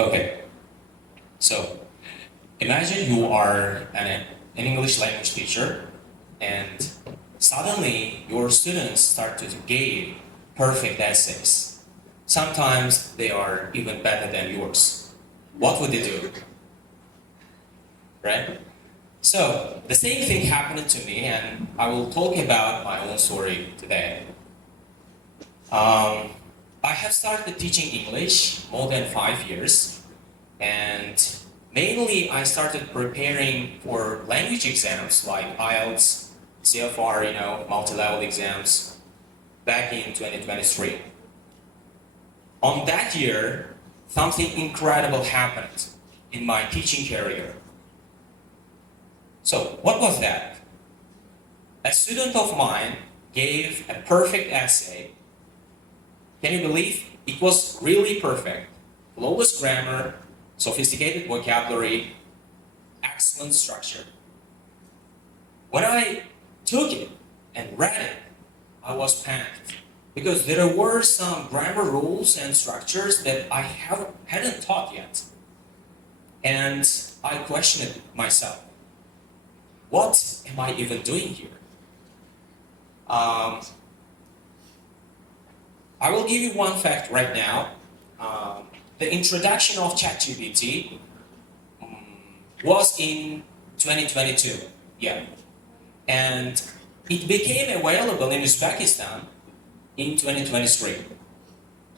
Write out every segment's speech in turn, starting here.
Okay, so imagine you are an English language teacher and suddenly your students start to give perfect essays. Sometimes they are even better than yours. What would they do? Right? So the same thing happened to me, and I will talk about my own story today. I have started teaching English more than 5 years, and mainly I started preparing for language exams like IELTS, CFR, multi-level exams back in 2023. On that year, something incredible happened in my teaching career. So what was that? A student of mine gave a perfect essay. Can you believe? It was really perfect. Flawless grammar, sophisticated vocabulary, excellent structure. When I took it and read it, I was panicked because there were some grammar rules and structures that I hadn't taught yet. And I questioned myself. What am I even doing here? I will give you one fact right now. The introduction of ChatGPT was in 2022, yeah. And it became available in Uzbekistan in 2023.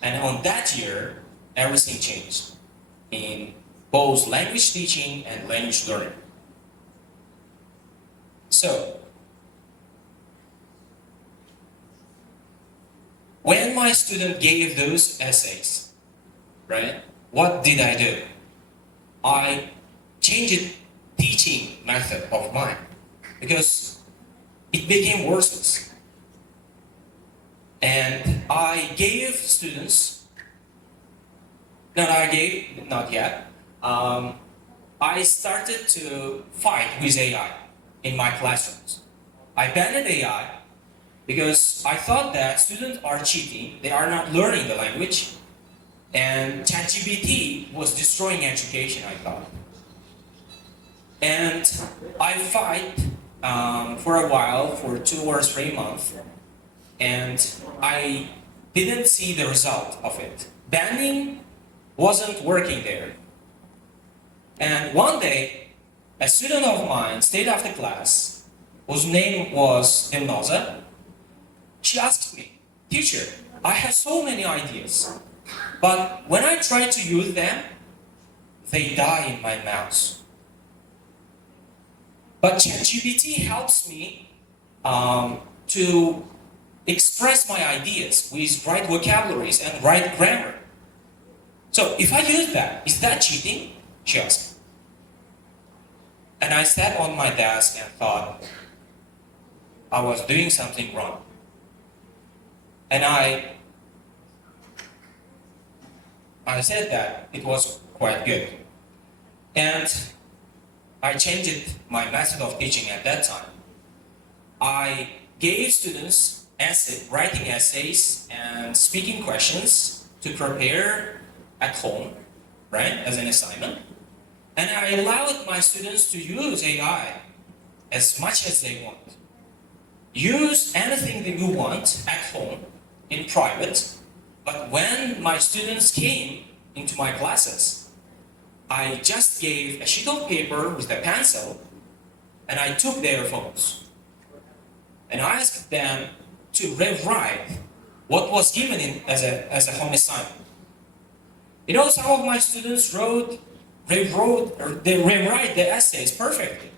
And on that year, everything changed in both language teaching and language learning. So, when my student gave those essays, right, what did I do? I changed teaching method of mine because it became worthless. And I gave students, not yet, I started to fight with AI in my classrooms. I banned AI because I thought that students are cheating, they are not learning the language, and ChatGPT was destroying education, I thought. And I fight for a while, for 2 or 3 months, and I didn't see the result of it. Banning wasn't working there. And one day, a student of mine stayed after class, whose name was Dilnoza. She asked me, "Teacher, I have so many ideas, but when I try to use them, they die in my mouth. But ChatGPT helps me to express my ideas with right vocabularies and right grammar. So if I use that, is that cheating?" she asked. And I sat on my desk and thought I was doing something wrong. And I said that it was quite good. And I changed my method of teaching at that time. I gave students writing essays and speaking questions to prepare at home, right, as an assignment. And I allowed my students to use AI as much as they want. Use anything that you want at home, in private, but when my students came into my classes, I just gave a sheet of paper with a pencil and I took their phones. And I asked them to rewrite what was given as a home assignment. Some of my students they rewrite the essays perfectly.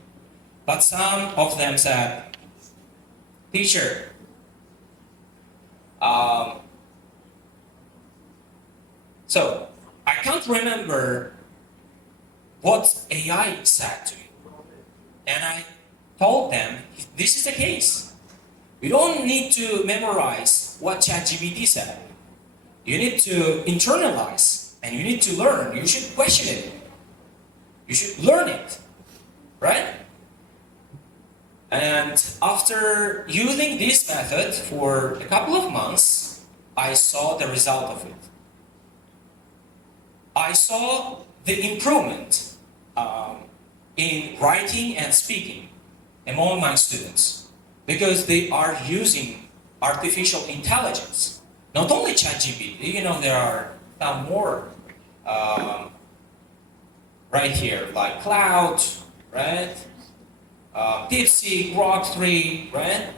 But some of them said, "Teacher, so I can't remember what AI said to me." And I told them, this is the case. You don't need to memorize what ChatGPT said. You need to internalize and you need to learn. You should question it. You should learn it, right? And after using this method for a couple of months, I saw the result of it. I saw the improvement in writing and speaking among my students because they are using artificial intelligence. Not only ChatGPT, there are some more right here, like Cloud, right? DeepSeek, Grok 3, right?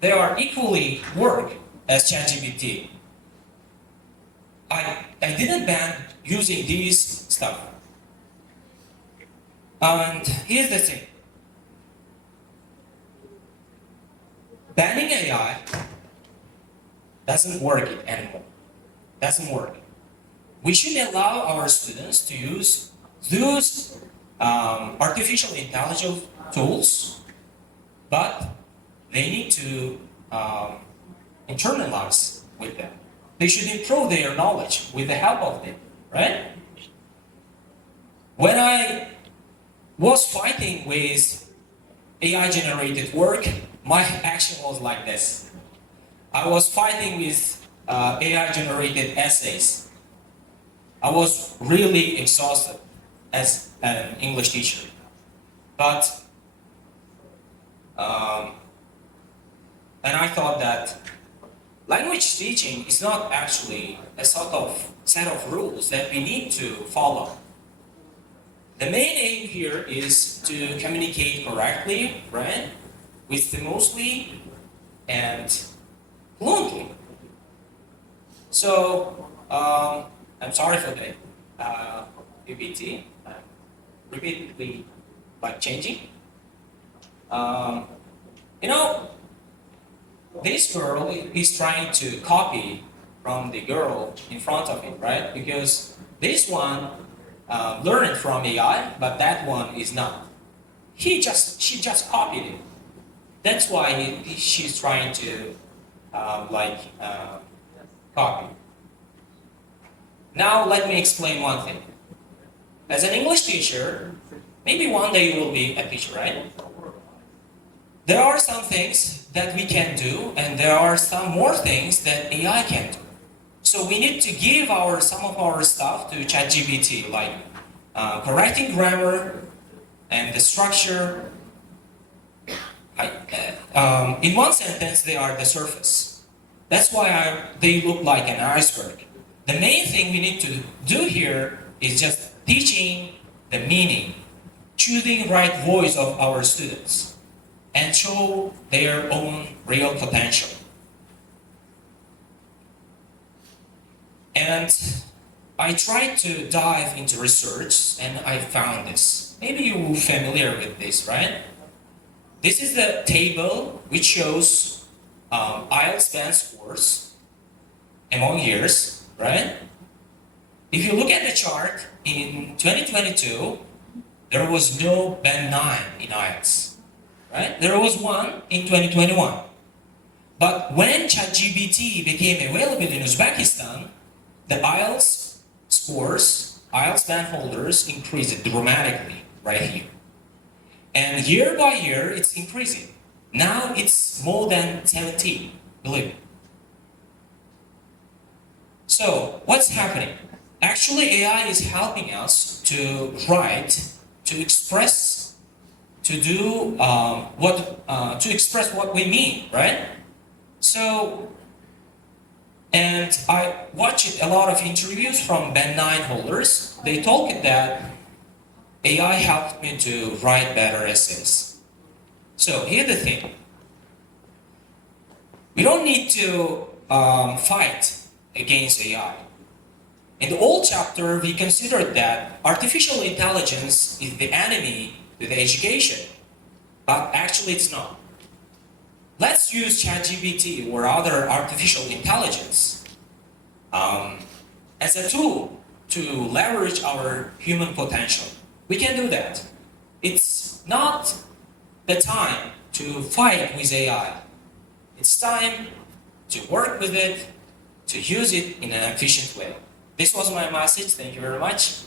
They are equally work as ChatGPT. I didn't ban using these stuff. And here's the thing. Banning AI doesn't work anymore. Doesn't work. We should allow our students to use those artificial intelligence tools, but they need to internalize with them. They should improve their knowledge with the help of them, right? When I was fighting with AI-generated work, my action was like this. I was fighting with AI-generated essays. I was really exhausted as an English teacher. But, and I thought that language teaching is not actually a sort of set of rules that we need to follow. The main aim here is to communicate correctly, right, with smoothly and fluently. So, I'm sorry for the PPT. I'm repeatedly changing. This girl is trying to copy from the girl in front of it, right? Because this one learned from AI, but that one is not. She just copied it. That's why she's trying to copy. Now let me explain one thing. As an English teacher, maybe one day you will be a teacher, right? There are some things that we can do, and there are some more things that AI can do. So we need to give some of our stuff to ChatGPT, like correcting grammar and the structure. In one sentence, they are the surface. That's why they look like an iceberg. The main thing we need to do here is just teaching the meaning, choosing the right voice of our students, and show their own real potential. And I tried to dive into research, and I found this. Maybe you're familiar with this, right? This is the table which shows IELTS band scores among years, right? If you look at the chart, in 2022, there was no band 9 in IELTS, right? There was one in 2021. But when ChatGPT became available in Uzbekistan, the IELTS scores, IELTS band holders increased dramatically right here. And year by year, it's increasing. Now it's more than 17, believe me. So what's happening? Actually, AI is helping us to write, to express, to do to express what we mean, right? So, and I watched a lot of interviews from Band 9 holders. They told me that AI helped me to write better essays. So here's the thing. We don't need to fight against AI. In the old chapter, we considered that artificial intelligence is the enemy to the education, but actually it's not. Let's use ChatGPT or other artificial intelligence as a tool to leverage our human potential. We can do that. It's not the time to fight with AI. It's time to work with it, to use it in an efficient way. This was my message. Thank you very much.